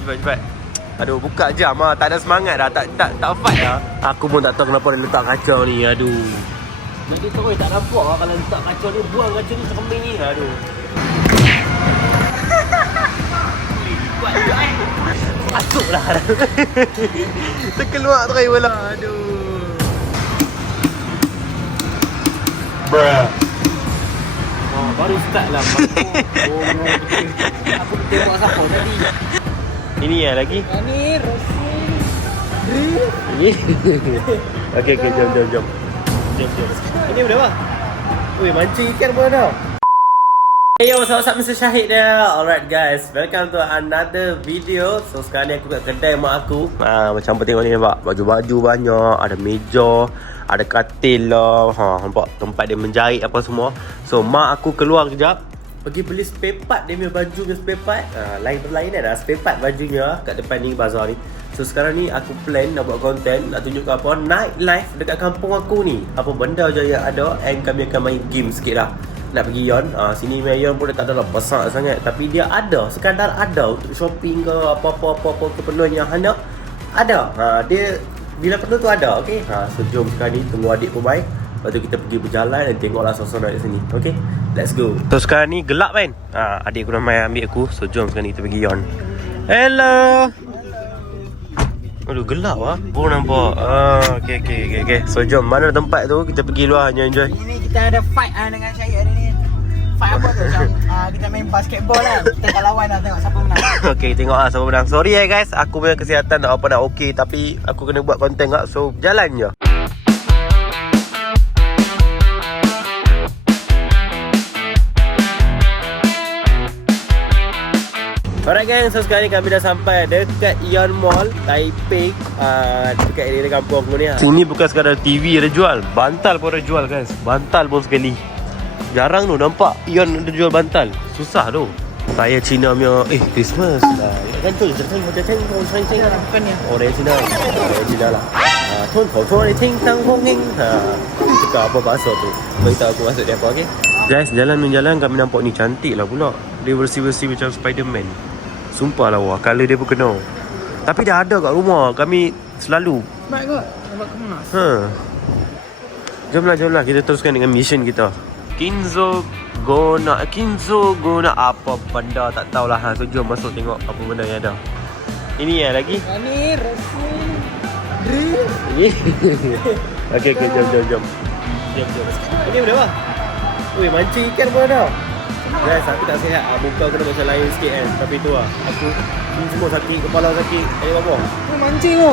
cepat. Aduh, buka jam ah. Tak ada semangat dah. Tak fight dah. Aku pun tak tahu kenapa dia letak kacau ni. Aduh. Jadi terus tak nampak lah kalau letak kacau ni. Buang kacau ni sekembing ni. Aduh. Masuk lah. Terkeluar try bola. Aduh. Bruh. Oh, baru start lah. Aku tengok siapa tadi. Ini ya lagi? Ini Rasul. Ini. Okey, jom. Ini berapa? Ui, mancing ikan pun ada. Hey yo, what's up Mr. Syahid there. Alright guys, welcome to another video. So sekarang ni aku kat kedai mak aku. Macam apa tengok ni nampak. Baju-baju banyak, ada meja, ada katil lah. Nampak tempat dia menjahit apa semua. So mak aku keluar kejap, pergi beli spare part dia punya baju punya spare part. Lain berlainan lah spare part bajunya kat depan ni bazar ni. So sekarang ni aku plan nak buat konten, nak tunjuk apa night life dekat kampung aku ni. Apa benda je yang ada, and kami akan main game sikit lah. Nak pergi Yon. Sini main Yon pun tak adalah besar sangat, tapi dia ada, sekadar ada untuk shopping ke apa-apa keperluan yang hendak ada. Dia bila perlu tu ada, okey. So jom sekarang ni tunggu adik pun baik. Lepas tu kita pergi berjalan dan tengoklah suasana di sini. Okay, let's go. So sekarang ni gelap kan? Adik aku dah main ambil aku. So jom sekarang ni kita pergi Yon. Hello. Aduh, gelap lah. Oh, nampak. Okay. So jom, mana tempat tu? Kita pergi luar hanya enjoy. Ini kita ada fight dengan Syahid hari ni. Fight apa tu? Macam kita main basketball kan. Kita kat lawan lah, tengok siapa menang. Okay, tengok lah siapa menang. Sorry guys, aku punya kesihatan tak apa nak okay, tapi aku kena buat konten kak. So jalan je. Alright guys, so sekarang ni kami dah sampai dekat Yon Mall, Taipei, dekat area kampung aku ni. Sini bukan sekadar TV ada jual, bantal pun ada jual guys. Bantal pun sekali. Jarang tu nampak Yon ada jual bantal. Susah tu. Saya Cina punya, Christmas lah. Kan tu, Bukan ni. Oh, dari Cina. Dari Cina lah. Tuan kau tuan ni ting tang hong hing. Cakap apa bahasa tu. Beritahu aku maksud dia apa, okey? Guys, jalan kami nampak ni cantik lah pula. Dia bersih-bersih macam Spiderman. Sumpah lah wah, colour dia pun kena. Tapi dah ada kat rumah. Kami selalu. Baik kot. Nampak ke mana? Jomlah kita teruskan dengan mission kita. Kinzo guna apa benda tak tahulah. So jom masuk tengok apa benda yang ada. Ini ya lagi? Ini Rasul. Ini. Okey, jom. Ini berapa? Ui, mancing ikan pun ada. Guys, aku tak sihat. Muka aku dah macam lain sikit kan. Tapi tu lah, aku ni semua sakit, kepala sakit. Apa? Mancing tu.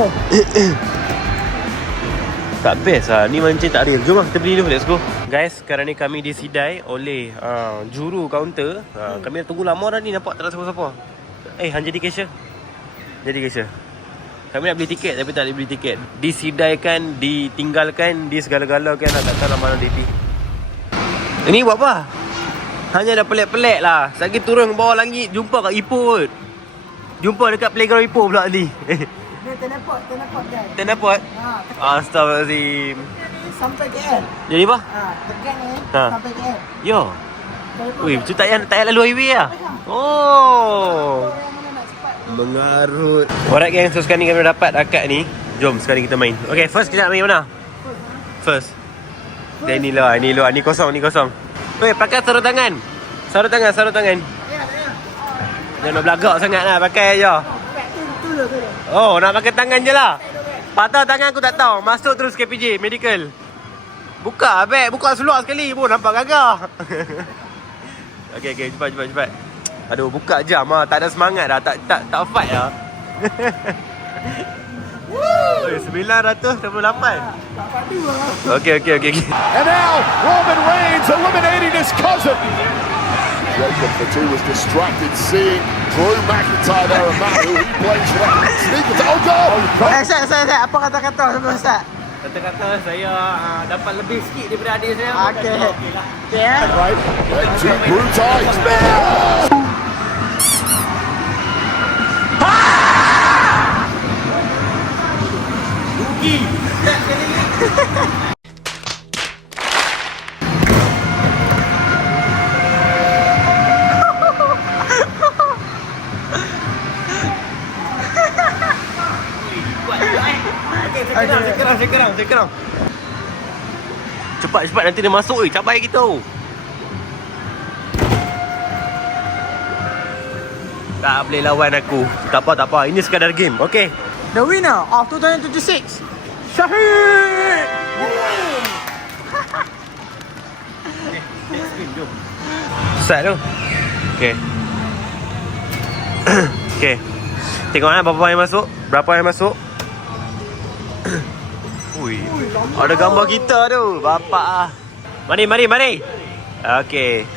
Tak best lah, ni mancing tak real. Jom lah kita beli dulu, let's go. Guys, sekarang ni kami disidai oleh juru kaunter. Kami dah tunggu lama dah ni, nampak tak ada siapa-siapa. Han jadi cashier. Kami nak beli tiket tapi tak boleh beli tiket. Disidaikan, ditinggalkan, di segala-gala kan. Tak tahu lah mana dia pergi. Ini buat apa? Hanya dah pelik-pelik lah. Sekali turun ke bawah langit, jumpa kat Ipoh kot. Jumpa dekat playground Ipoh pula ni. Dia tenapot guys. Tenapot? Astaghfirullahaladzim. Sampai KL. Jadi apa? Tegang ni. Ha. Sampai KL. Yo. Ui, tu tak payah lalu highway lah. Oh. Mengarut. Alright gang, so sekarang ni kami dapat akad ni. Jom sekarang kita main. Okay, first kita nak main mana? First. Dan ni luar. Ni kosong. Weh, pakai sarung tangan. Sarung tangan. Jangan nak belagak sangat lah, pakai je. Oh, nak pakai tangan je lah. Patah tangan aku tak tahu. Masuk terus KPJ Medical. Buka seluar sekali pun nampak gagah. Okay, cepat. Aduh, buka jam ah. Tak ada semangat dah. Tak fight lah. 988. Okay. And now, Roman Reigns eliminating his cousin. Jacob Fatu was distracted seeing Drew McIntyre there and Matt, who he blames for that. Sneaker to, oh God! Saya. Apa kata-kata sebelum start? Kata-kata saya dapat lebih sikit daripada adik saya. Okay. Right, and two Drew times. Saya kerang. Cepat nanti dia masuk. Capai kita. Tak boleh lawan aku. Tak apa. Ini sekadar game. Okay. The winner of 2026, Syahid! Start tu. Okay. Okay. Tengok berapa yang masuk. Ui. Ada gambar kita tu. Bapak ah. Mari. Okay.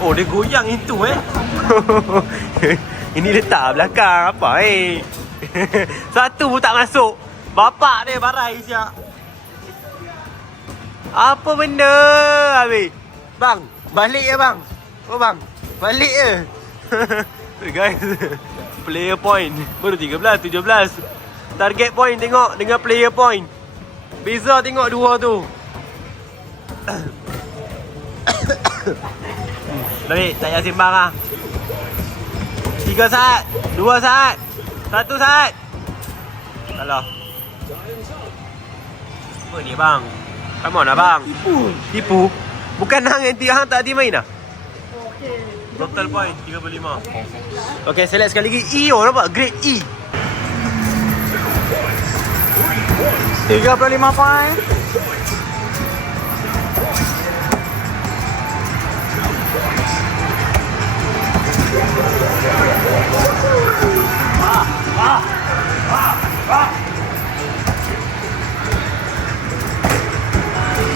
Oh, dia goyang itu Ini letak belakang apa Satu pun tak masuk. Bapak dia barai siap. Apa benda habis? Bang, balik ya bang. Oh bang, balik je. Guys, player point baru 13, 17. Target point tengok dengan player point. Beza tengok dua tu. Baik, tak payah simbang lah. 3 saat, 2 saat, 1 saat. Alah. Apa ni bang? Come on lah bang. Tipu? Bukan hang tak hati main lah? Total point 35. Okay, select sekali lagi. E nampak? Grade E. 35 point.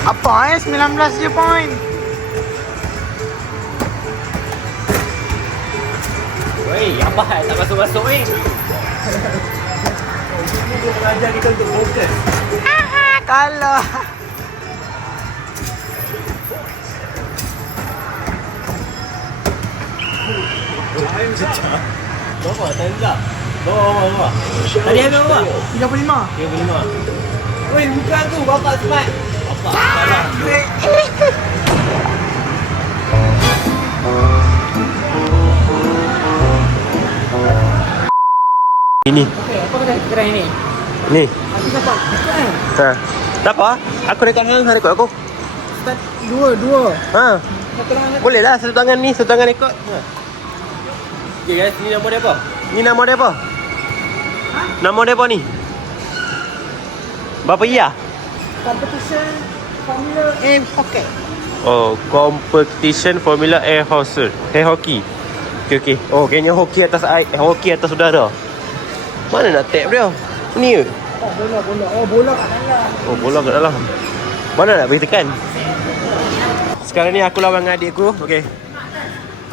Apa 19 je point. Weh, apa hal tak masuk-masuk Dia mengajar kita untuk fokus. Kalah. Berapa? Tak enggak. Bawa. Tadi habis berapa? 35. Weh, bukan tu. Bapak smart. Bapak salah. Ini. Okey, apa kata keren ini? Ni. Aku dapat keren. Tak apa. Aku rekod hang rekod aku. Start dua. Ha. Satu tangan. Boleh lah satu tangan ni, satu tangan rekod. Okay guys, ni nama dia apa? Nama dia apa ni? Berapa ya? Competition Formula A Hockey. Oh, competition Formula Air Hockey. Okay. Oh, kayaknya hoki atas air, hoki atas udara. Mana nak tap dia? Ni ke? Oh, bola. Oh, bola kat dalam. Oh, bola kat dalam. Mana nak pergi tekan? Sekarang ni aku lawan dengan adik aku.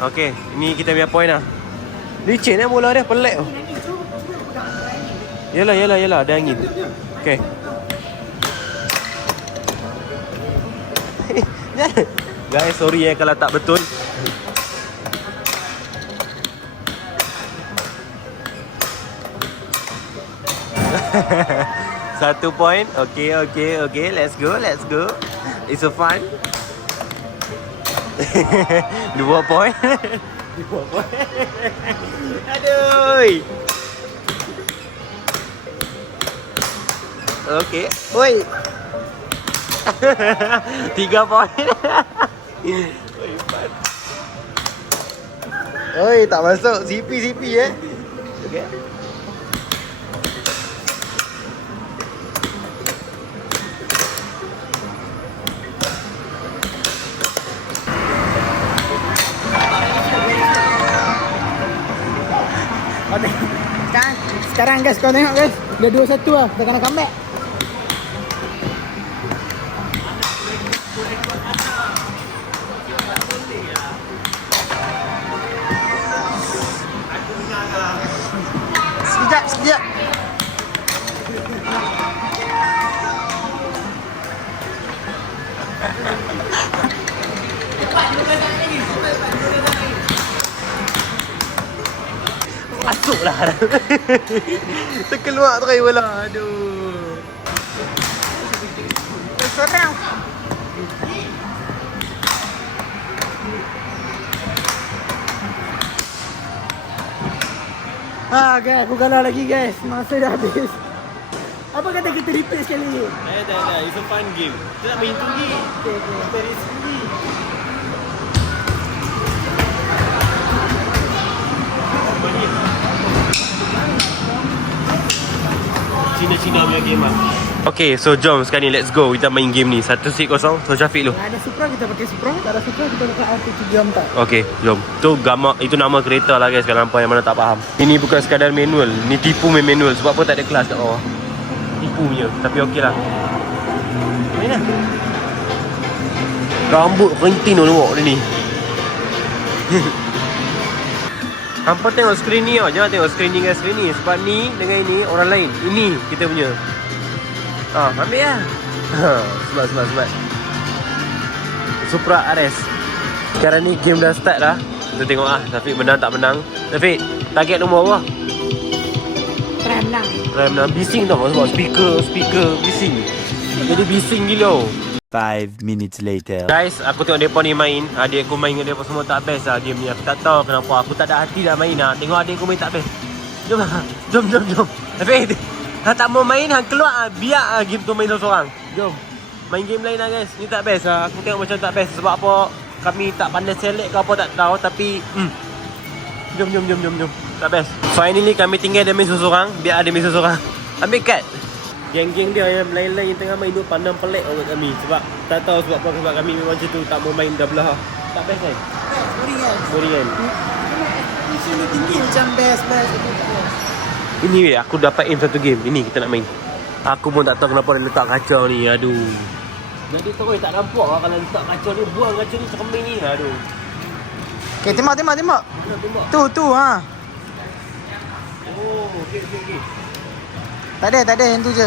Okay, ni kita punya point lah. Licin bola dia, pelik tu. Yalah, ada angin. Okay. Guys, sorry kalau tak betul. Satu point. Okay. Let's go. It's so fun. 2 point. Aduh. Okay. Oi. 3 point. Oi, tak masuk. CP Okay. Sekarang guys, kau tengok guys. Dah 2-1 lah. Kita kena comeback. Sekejap. Masuklah. Terkeluar try bola. Aduh. Serang. Guys, aku kalah lagi guys. Masa dah habis. Apa kata kita replay sekali? Dah. It's a fun game. Kita nak main tinggi. Okay. Dari sini. Cina punya game lah. Okay, so jom sekarang ni let's go. Kita main game ni 1-0. So Syafiq lu. Ada Supra kita pakai Supra. Tak ada Supra kita pakai RT74. Okay, jom. Itu nama kereta lah guys. Kalau nampak yang mana tak faham. Ini bukan sekadar manual. Ni tipu manual. Sebab apa tak ada kelas kat bawah. Tipu punya. Tapi okey lah. Main lah. Rambut kerinting tu nampak dia ni. Hampa tengok skrin ni tau. Jangan tengok skrin ni dengan skrin ni. Sebab ni dengan ini orang lain. Ini kita punya. Ambil lah. Sebat. Supra RS. Sekarang ni game dah start dah. Kita tengok Syafiq menang tak menang. Syafiq, target nombor apa? Ram 6. Bising tau sebab speaker bising. Jadi bising gila. 5 minutes later. Guys, aku tengok mereka ni main. Adik aku main dengan mereka semua tak best lah game ni. Aku tak tahu kenapa. Aku tak ada hati dah main lah. Tengok adik aku main tak best. Jom. Syafiq, tak mau main, keluar biar game tu main seorang-seorang. Jom. Main game lain lah guys. Ni tak best lah. Aku tengok macam tak best. Sebab apa? Kami tak pandai select ke apa tak tahu. Tapi Jom. Tak best. Finally kami tinggal dia main seorang-seorang. Biar ada main seorang-seorang. Ambil kad. Geng-geng dia yang lain-lain yang tengah main tu pandang pelik orang kami. Sebab tak tahu sebab apa. Sebab kami memang macam tu. Tak mau main dah belah. Tak best kan? Boring kan? Mission ni tinggi macam best. Ini aku dapat aim satu game. Ini kita nak main. Aku pun tak tahu kenapa dia letak kacau ni. Aduh. Jadi terus tak nampak lah kalau letak kacau ni. Buang kacau ni cermin ni. Aduh. Okay, tembak. Tembak. Tu ha. Oh, okey. Tak ada yang tu je.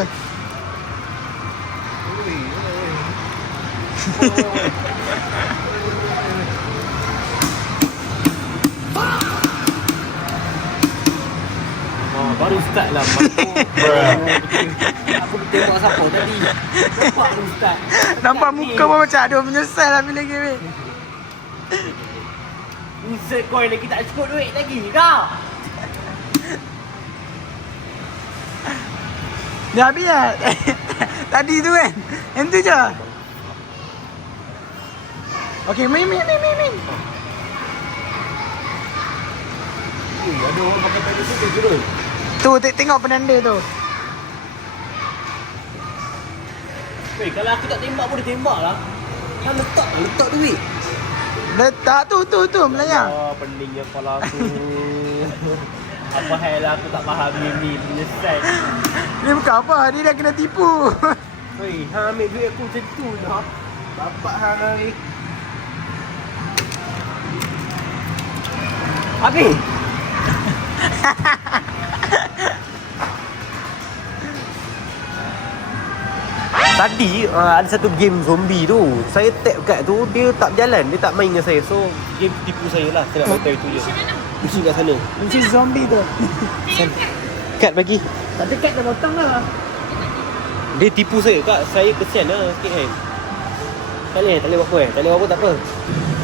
Baru start lah. Aku tengok siapa tadi. Nampak baru start. Nampak muka pun macam aduh menyesal lah bila game ni. Insert coin lagi tak cukup duit lagi kau. Dah habis lah. Tadi tu kan. Yang tu je. Okay, main. Ada orang pakai pedal tu terus. Tu tengok penanda tu. Weh, kalau aku tak tembak pun dia tembak lah. Kan letak duit. Letak tu melayang. Peningnya kepala aku. Apa hal lah aku tak faham ni menyesal. Ni bukan apa, dia dah kena tipu. Weh, ambil duit aku macam tu dah. Bapak hari. Habis. Tadi ada satu game zombie tu. Saya tap kat tu, dia tak berjalan, dia tak main dengan saya. So, game tipu saya lah. Saya nak beritahu itu je. Mesti kat sana. Mesti zombie tu. Kad bagi. Tak ada kad dah potong lah. Dia tipu saya, Kak. Saya kesian lah sikit kan. Tak boleh buat apa Tak boleh buat apa tak apa.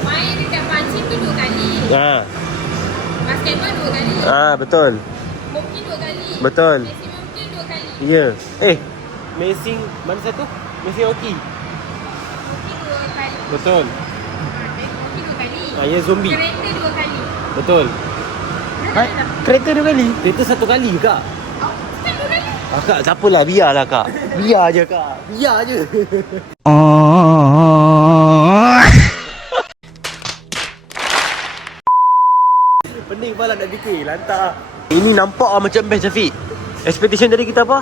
Main dekat pancing tu 2 kali. Basketball 2 kali. Betul. Mungkin 2 kali. Betul. Messi mungkin 2 kali. Ya. Messing mana satu? Messing hoki. Mungkin 2 kali. Betul. Mungkin 2 kali. Ya zombie. Kereta 2 kali. Betul. Kereta 2 kali. Kereta 1 kali Kak. Kan 2 kali. Kak, siapalah, biarlah Kak. Biar je Kak. Biar je. Pening pala nak fikir. Lantak. Ini nampak macam best Syafiq. Expectation dari kita apa?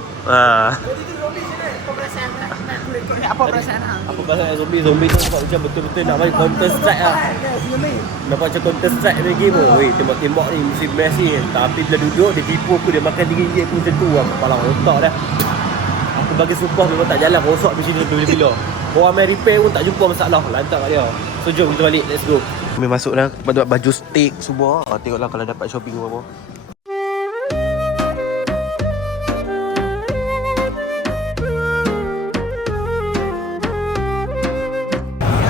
Apa perasaan hang? Apa pasal zombie tu nampak macam betul-betul nak main Counter Strike lah. Nampak macam Counter Strike dari game tu. Weh, tembak-tembak ni mesti best ni. Tapi bila duduk dia tipu aku, dia makan RM3 aku macam tu lah. Kepala otak dah. Aku bagi sumpah memang tak jalan rosak macam ni bila-bila. Orang main repair pun tak jumpa masalah. Lantak kat dia. So jom kita balik, let's go. Kami masuk dah, buat baju steak semua. Tengoklah kalau dapat shopping apa-apa.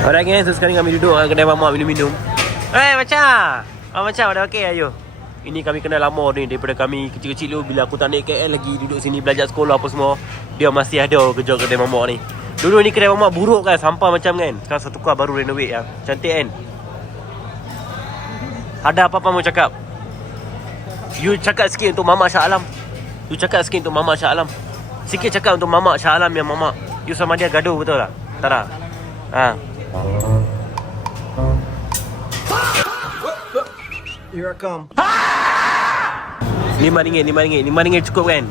Alright guys, so sekarang kami duduk kat kedai mamak minum-minum. Macam? Macam dah okey ayo. Ini kami kenal lama ni. Daripada kami kecil-kecil dulu. Bila aku tak naik KL lagi, duduk sini belajar sekolah apa semua, dia masih ada kerja kedai mamak ni. Dulu ni kedai mamak buruk kan, sampah macam kan. Sekarang satu tukar baru renovate yang cantik kan. Ada apa-apa mau cakap? You cakap sikit untuk Mamak Shah Alam. You cakap sikit untuk Mamak Shah Alam. Sikit cakap untuk Mamak Shah Alam yang Mamak. You sama dia gaduh betul tak? Tak tak? Ha. Here I come. RM5 cukup kan?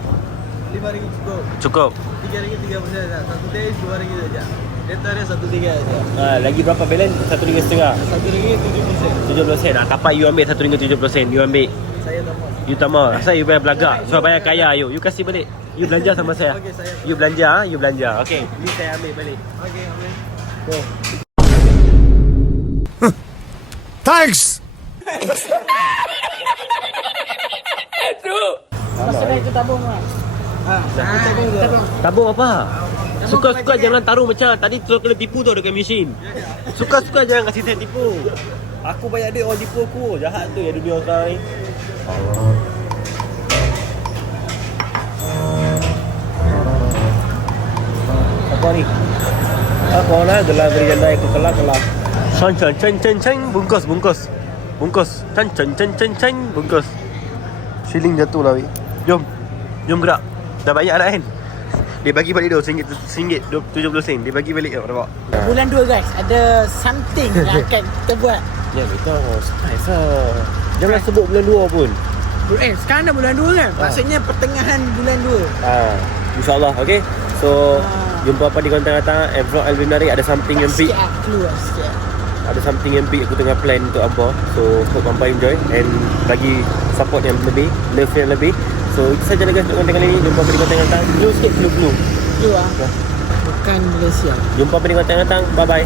RM5 cukup. Cukup. RM3 3% saja. Satu days RM2 saja. Data dia RM1.3 saja. Lagi berapa balance? RM1.5 RM1.70. 70 sen. Kapal you ambil RM1.70. You ambil. Saya tak mau. You tak mau. Asal you bayar belagak. So bayar kaya you. You kasih balik. You belanja sama saya. Okey, saya. You belanja, you belanja. Okey. Ni saya ambil balik. Okey, okey. Go. Thanks! Masa baik tu tabung lah. Tabung. Tabung apa? Suka-suka jangan taruh macam tadi tu kena tipu tu dekat mesin. Suka-suka jangan kasih saya tipu. Aku banyak duit orang tipu aku. Jahat tu ya dunia sekarang ni. Apa ni? Apa lah gelar beri janda aku kelak. Ceng bungkus. Bungkus. Ceng bungkus. Shilling jatuh lah weh. Jom gerak. Dah banyak dah kan? Dia bagi balik RM2.70. Dia bagi balik nampak. Bulan 2 guys, ada something yang akan kita buat. Ya kita surprise lah. Jangan sebut bulan 2 pun. Sekarang dah bulan 2 kan? Maksudnya pertengahan bulan 2. InsyaAllah, okay. So jumpa apa di konten datang. Vlog Alvin Narik ada something yang big. Keluar sikit. Ada something yang big aku tengah plan untuk apa. So hope hampa enjoy and bagi support yang lebih, love yang lebih. So itu saja guys untuk konten kali ni. Jumpa apa di konten datang. Blue sikit, blue. Keluar. Bukan Malaysia. Jumpa apa di konten datang. Bye bye.